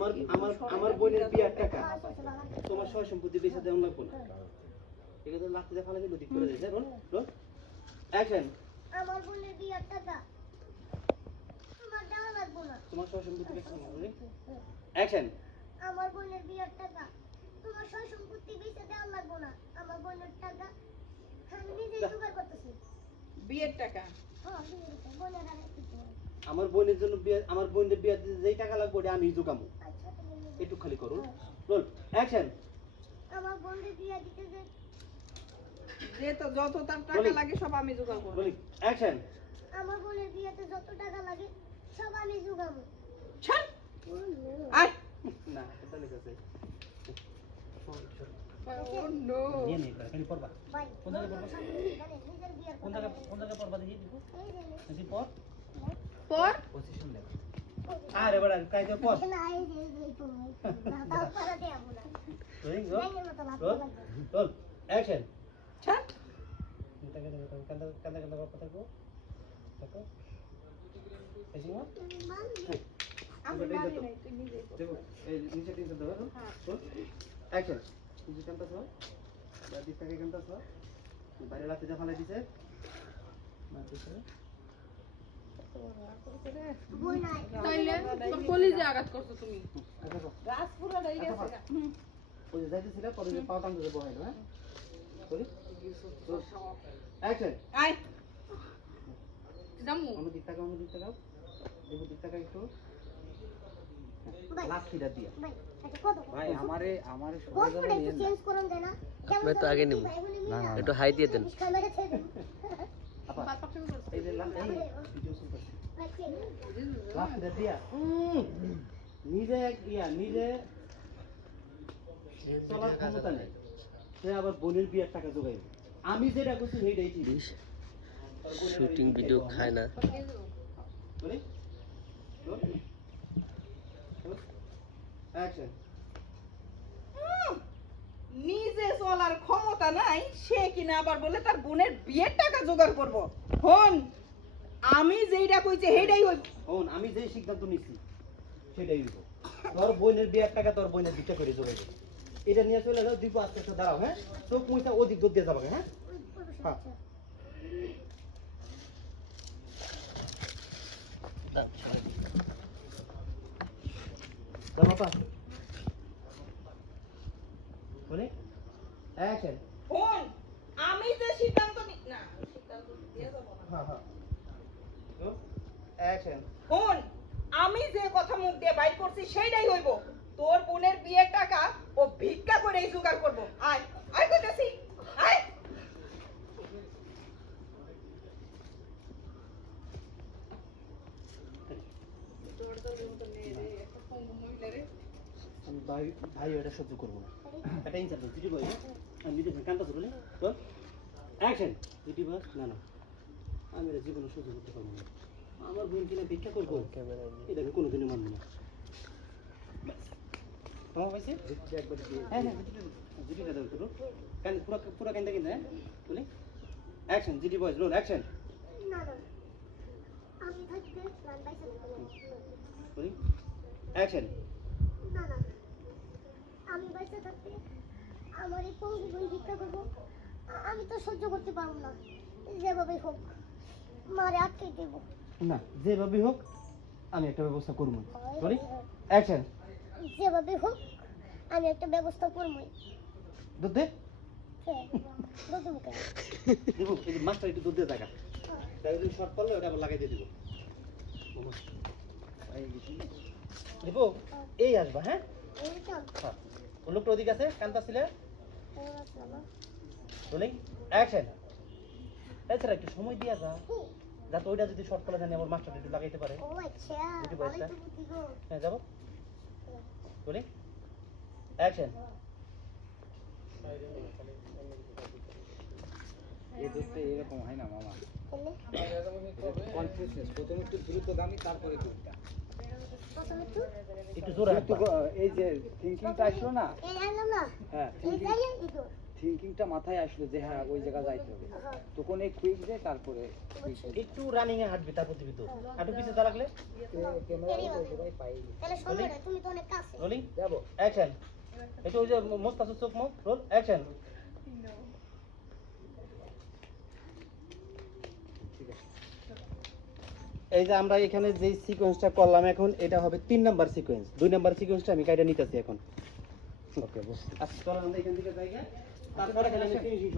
আমার আমার আমার বোনের বিয়ার টাকা তোমার সয় সম্পত্তি বেঁচে দেওয়া লাগবো না। এটা তো লাখ টাকা ফালা দিল করে দিয়েছে অ্যাকশন। আমার বোনের বিয়ার টাকা আমার দেওয়া লাগবো না। তোমার সয় সম্পত্তি বেঁচে দেওয়া লাগবে অ্যাকশন। আমার বোনের বিয়ার টাকা তোমার সয় সম্পত্তি বেঁচে দেওয়া লাগবো না। আমার বোনের টাকা আমি নিজেই জোগাড় করতেছি। বিয়ের টাকা? হ্যাঁ বিয়ের টাকা, বোনের আর আমার বোনের জন্য বিয়ে আমার বোনের বিয়ে যেই টাকা লাগবে ওটা আমি জোগামু একটু খালি করুন। রোল অ্যাকশন আমার বোনের বিয়া দিতে যে যে তো যত তার টাকা লাগে সব আমি জোগাড় করব। বলি অ্যাকশন আমার বোনের বিয়েতে যত টাকা লাগে সব আমি জোগাবো ছাড়। আয়। না এটা লেখা আছে। কোন জায়গায় পড়বা দেখি পর। পজিশন লেখ আরে বড় পড় না, এই তো। না, না। অ্যাকশন কান্দা কান্দা কান্দা কান্দা কথা কো দেখো এসি মানবে? আমি তো। নাই তুই নিজেই দেখো এই নিচে দাও হ্যাঁ। অ্যাকশন নিচে কান্দা সর দাদি থেকে কান্দা সর বাইরে রাতে যা ফালাই দিছে না। তাইলে তোর আঘাত করছ তুমি। গাছ পুরো রয়ে হ্যাঁ? আমি দিকটা কাম দিকটা কাম দেখো একটু। লাঠিটা দিয়া। ভাই আমারে আমারে সবাই আমি তো আগে নিব একটু হাই দিয়ে দেন নিজে এক- নিজে চলার ক্ষমতা নেই। সে আবার বোনের বিয়ের টাকা জোগাইবে আমি যেটা করছি সেইটাই ঠিক। শুটিং ভিডিও খায় না। বলি অ্যাকশন হুম, নিজে চলার ক্ষমতা নাই সে কিনা আবার বলে তার বোনের বিয়ের টাকা জোগাড় করব। হন। আমি যেইটা কইছি সেইটাই হইব। শোন আমি যেই সিদ্ধান্ত নিচ্ছি সেটাই দিব তোর বোনের বিয়ের টাকা তোর বোনের দিকটা করে জোগাইবে এটা নিয়ে চলে যাও দিব আস্তে আস্তে দাঁড়াও হ্যাঁ? চোখ মুইটা ওদিক দৌড় দিয়ে যাবে হ্যাঁ? হ্যাঁ। বাবা। বলি? অ্যাকশন হন আমি যে সিদ্ধান্ত নি না সিদ্ধান্ত দিয়ে যাব না। হ্যাঁ হ্যাঁ। অ্যাকশন আমি যে কথা মুখ দিয়ে বাইর করছি সেইটাই হইব। তোর বোনের বিয়ের টাকা ও ভিক্ষা করেই জোগাড় করব। আমি ভাই ভাই এটা সহ্য করব এটা ইনসার্ট দিদি ভাই আমি দিদি ভাই কান্তা ধরলে চল অ্যাকশন দিদি ভাই না না। আমি এটা জীবনে সহ্য করতে পারব না। আমার বোন কিনা ভিক্ষা করব? এটা আমি মানবো না। তোমার পাইছে হ্যাঁ হ্যাঁ। জিডিটা দাও একটু কান পুরো পুরো হ্যাঁ বলি action GD boys role action না, না। আমি না বলি অ্যাকশন না, না। আমি বাইসে থাকতে আমার এই পঙ্গু বোন ভিক্ষা করব। আমি তো সহ্য করতে পারব না। যেভাবে হোক মারে আটকে দেবো। না যেভাবে হোক আমি একটা ব্যবস্থা করব বলি অ্যাকশন যেভাবে হোক আমি একটা ব্যবস্থা করবোই দুধ দে। হ্যাঁ, মাছটা একটু দুধ দিয়ে দেখা। তাই যদি শর্ট পড়লে ওটা আবার লাগাই দিয়ে দিব। এই আসবা হ্যাঁ? হ্যাঁ। ওর লোকটা ওদিকে আছে? কান্তা ছিলে বাবা রোলিং অ্যাকশন এছাড়া একটু সময় দিয়া যা। যাতে ওইটা যদি শর্ট পড়ে জানি আমার মাছটা একটু লাগাইতে পারে। ও আচ্ছা বুঝতে গো। হ্যাঁ যাব। রোলিং অ্যাকশন এই দুধটা এরকম হয় না মামা। প্রথমে একটু দ্রুত দামি তারপরে দুধটা। একটু? একটু জোরে এই যে থিঙ্কিংটা আসলো না? না? হ্যাঁ থিঙ্কিংটা মাথায় আসলো যে হ্যাঁ ওই জায়গা যাইতে হবে। তখন এই কুইক যে তারপরে একটু রানিং এ হাঁটবি তারপর দিবি তো একটু পিছিয়ে যা লাগলে? তাহলে তুমি তো অনেক কাছে। রোলিং যাব। অ্যাকশন এটা ওই যে মোস্তাসুর চোখ মুখ রোল অ্যাকশন এই যে আমরা এখানে যে সিকোয়েন্সটা করলাম এখন এটা হবে তিন নাম্বার সিকোয়েন্স দুই নাম্বার সিকোয়েন্সটা আমি কাইটা নিতেছি এখন। ওকে বুঝছি। আচ্ছা চলো আমরা এখান থেকে যাই গিয়া। তারপরে খালি আমি ফিনিশিং